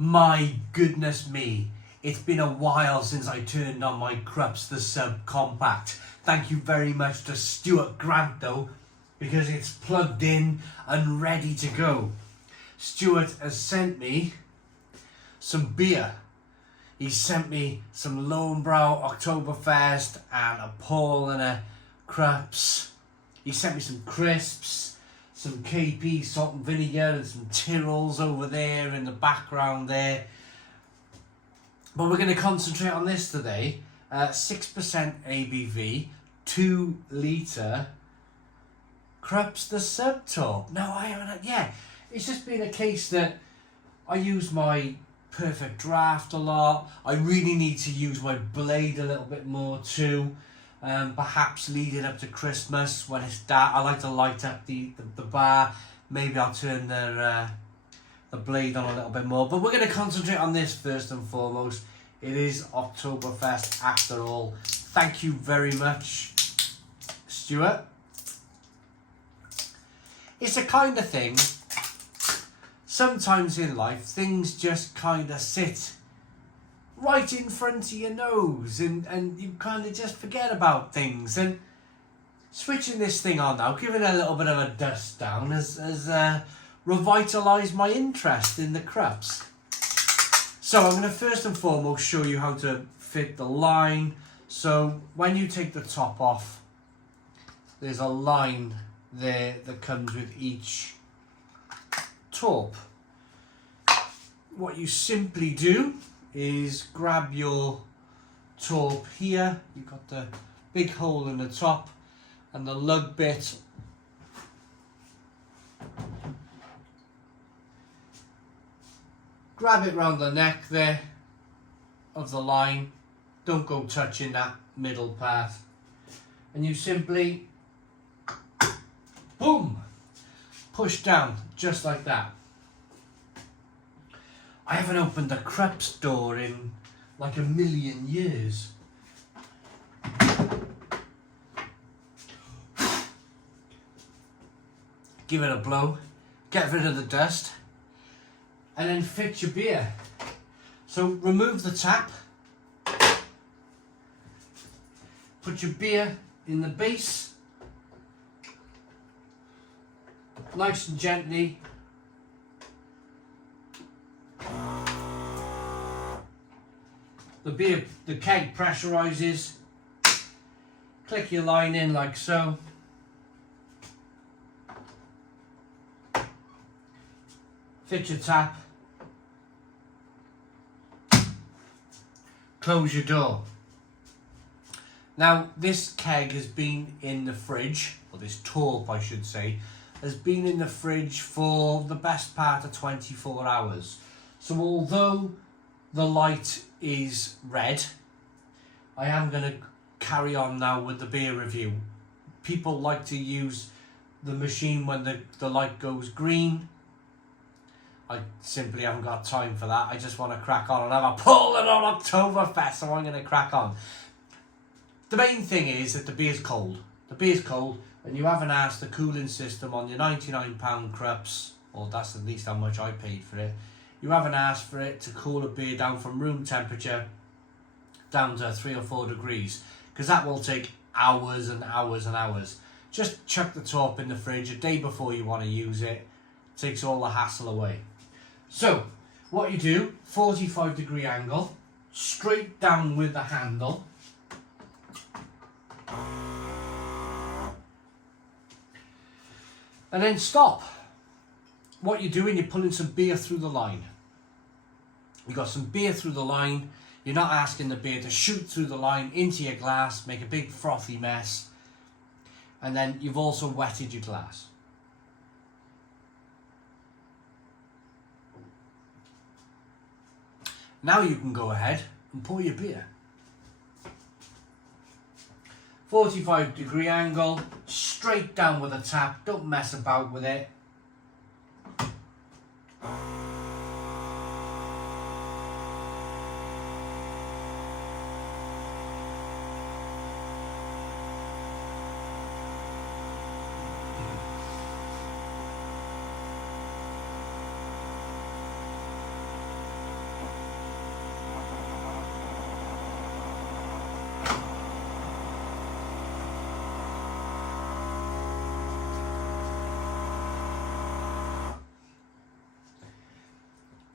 My goodness me, it's been a while since I turned on my Krups the subcompact. Thank you very much to Stuart Grant though, because it's plugged in and ready to go. Stuart has sent me some beer. He sent me some Paulaner Oktoberfest and a Paulaner Krups. He sent me some crisps, some KP salt and vinegar and some Tyrrells over there in the background there. But we're going to concentrate on this today. 6% ABV, 2 litre Krups the Subtop. Now I haven't, it's just been a case that I use my perfect draft a lot. I really need to use my blade a little bit more too. Perhaps leading up to Christmas when it's dark, I like to light up the bar. Maybe I'll turn the blade on a little bit more. But we're going to concentrate on this first and foremost. It is Oktoberfest after all. Thank you very much, Stuart. It's a kind of thing, sometimes in life, things just kind of sit right in front of your nose and you kind of just forget about things. And switching this thing on now, giving it a little bit of a dust down has revitalised my interest in the Krups. So I'm going to first and foremost show you how to fit the line. So when you take the top off, there's a line there that comes with each top. What you simply do is grab your top here. You've got the big hole in the top and the lug bit. Grab it round the neck there of the line. Don't go touching that middle part. And you simply, boom, push down just like that. I haven't opened a Krups door in like a million years. Give it a blow, get rid of the dust, and then fit your beer. So remove the tap, put your beer in the base, nice and gently. The keg pressurizes. Click your line in like so. Fit your tap. Close your door. Now this keg has been in the fridge, or this taupe I should say, has been in the fridge for the best part of 24 hours. So although the light is red, I am going to carry on now with the beer review. People like to use the machine when the light goes green. I simply haven't got time for that. I just want to crack on and have a Paulaner Oktoberfest, so I'm going to crack on. The main thing is that the beer's cold. The beer's cold, and you haven't asked the cooling system on your £99 Krups, or that's at least how much I paid for it. You haven't asked for it to cool a beer down from room temperature down to 3 or 4 degrees, because that will take hours and hours and hours. Just chuck the top in the fridge a day before you want to use it. Takes all the hassle away. So what you do, 45-degree angle, straight down with the handle. And then stop. What you're doing, you're pulling some beer through the line. You've got some beer through the line. You're not asking the beer to shoot through the line into your glass, make a big frothy mess. And then you've also wetted your glass. Now you can go ahead and pour your beer. 45-degree angle, straight down with a tap, don't mess about with it.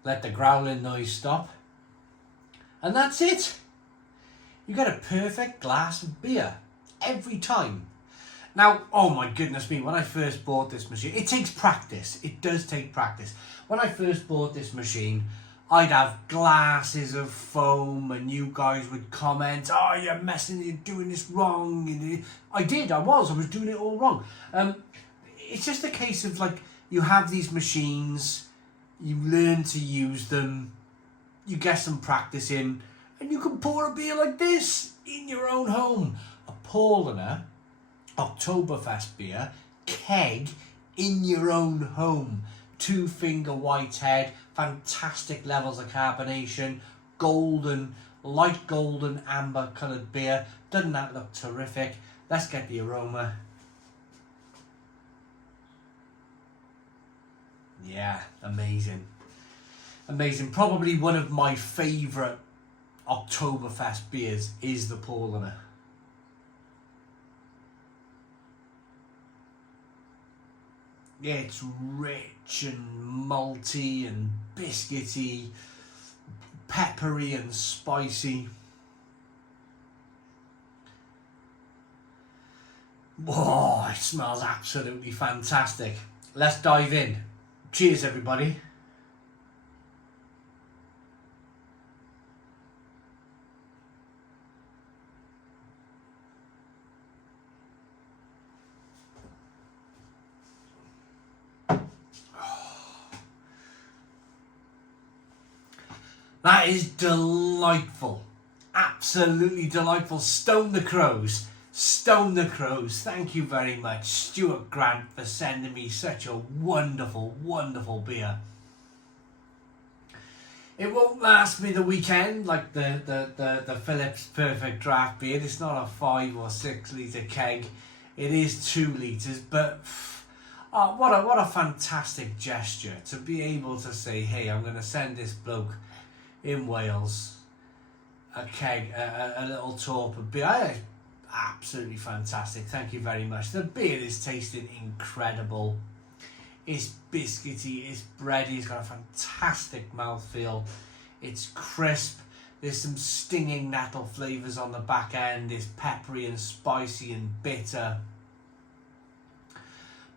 let the growling noise stop, and that's it. You get a perfect glass of beer every time. Now, oh my goodness me, when I first bought this machine, it takes practice. It does take practice. When I first bought this machine, I'd have glasses of foam and you guys would comment, oh, you're doing this wrong. And I was doing it all wrong. It's just a case of like, you have these machines, you learn to use them, you get some practice in, and you can pour a beer like this in your own home. A Paulaner Oktoberfest Bier, keg, in your own home. 2-finger white head, fantastic levels of carbonation, golden, light golden amber coloured beer. Doesn't that look terrific? Let's get the aroma. Yeah, amazing. Amazing. Probably one of my favourite Oktoberfest beers is the Paulaner. Yeah, it's rich and malty and biscuity, peppery and spicy. Whoa, it smells absolutely fantastic. Let's dive in. Cheers, everybody. That is delightful. Absolutely delightful. Stone the Crows. Stone the Crows. Thank you very much, Stuart Grant, for sending me such a wonderful, wonderful beer. It won't last me the weekend like the Phillips Perfect Draft beer. It's not a 5 or 6 litre keg. It is 2 litres, but what a fantastic gesture to be able to say, hey, I'm going to send this bloke in Wales a keg, a little torp of beer. Absolutely fantastic. Thank you very much. The beer is tasting incredible. It's biscuity, it's bready, it's got a fantastic mouthfeel. It's crisp. There's some stinging nettle flavours on the back end. It's peppery and spicy and bitter.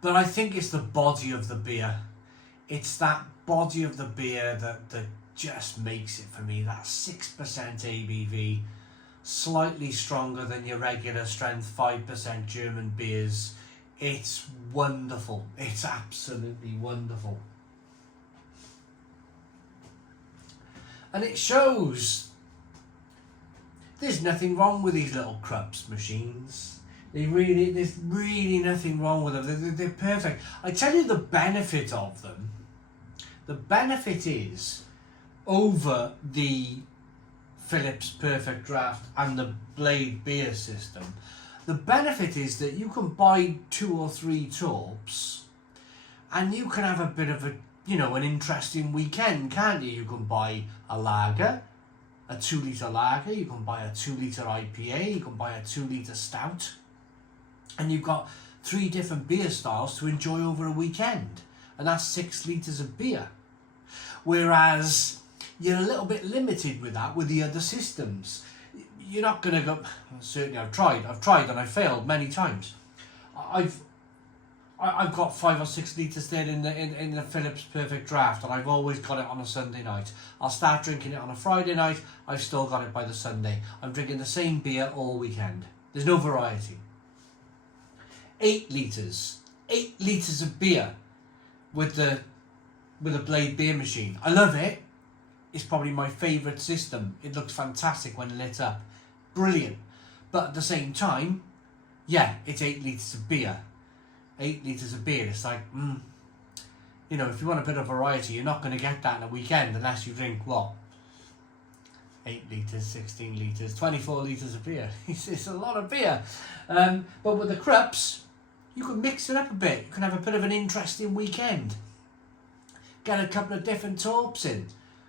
But I think it's the body of the beer. It's that body of the beer that just makes it for me. That 6% ABV, slightly stronger than your regular strength 5% German beers. It's wonderful. It's absolutely wonderful. And it shows. There's nothing wrong with these little Krups machines. There's really nothing wrong with them. They're perfect. I tell you the benefit of them. The benefit is, over the Phillips Perfect Draft and the Blade beer system, the benefit is that you can buy 2 or 3 torps and you can have a bit of an interesting weekend, can't you? You can buy a lager, a 2 litre lager, you can buy a 2 litre IPA, you can buy a 2 litre stout, and you've got 3 different beer styles to enjoy over a weekend, and that's 6 litres of beer. Whereas you're a little bit limited with that with the other systems. You're not going to go. Certainly, I've tried and I've failed many times. I've got 5 or 6 litres there in the Phillips Perfect Draft, and I've always got it on a Sunday night. I'll start drinking it on a Friday night. I've still got it by the Sunday. I'm drinking the same beer all weekend. There's no variety. 8 litres of beer with the Blade beer machine. I love it. It's probably my favourite system. It looks fantastic when lit up. Brilliant. But at the same time, yeah, it's 8 litres of beer. 8 litres of beer. It's like, if you want a bit of variety, you're not going to get that in a weekend unless you drink, 8 litres, 16 litres, 24 litres of beer. It's a lot of beer. But with the Krups, you can mix it up a bit. You can have a bit of an interesting weekend. Get a couple of different torps in.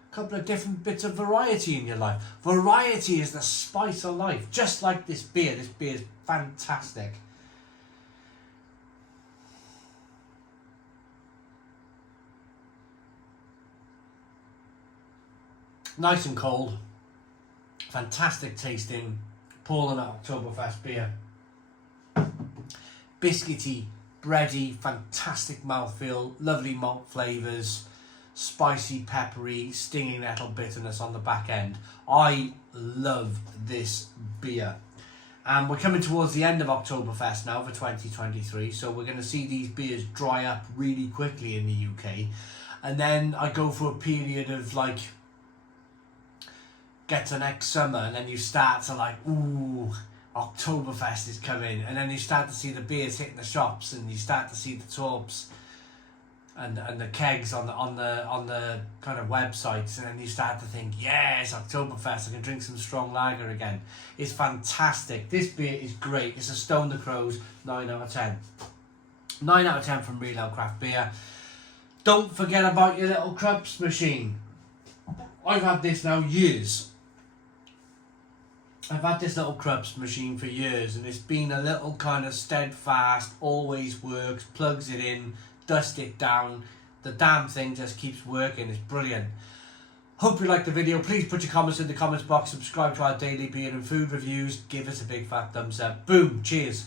Couple of different bits of variety in your life. Variety is the spice of life, just like this beer. This beer is fantastic. Nice and cold. Fantastic tasting Paulaner Oktoberfest beer. Biscuity, bready, fantastic mouthfeel, lovely malt flavours, spicy, peppery, stinging nettle bitterness on the back end. I love this beer. And we're coming towards the end of Oktoberfest now for 2023, so we're going to see these beers dry up really quickly in the UK. And then I go for a period of like, get to next summer, and then you start to like, ooh, Oktoberfest is coming, and then you start to see the beers hitting the shops, and you start to see the Torps and the kegs on the kind of websites, and then you start to think, yes, Oktoberfest, I can drink some strong lager again. It's fantastic. This beer is great. It's a Stone the Crows 9 out of 10. 9 out of 10 from Real Ale Craft Beer. Don't forget about your little Krups machine. I've had this now years. I've had this little Krups machine for years, and it's been a little kind of steadfast, always works, plugs it in, dust it down. The damn thing just keeps working. It's brilliant. Hope you liked the video. Please put your comments in the comments box. Subscribe to our daily beer and food reviews. Give us a big fat thumbs up. Boom. Cheers.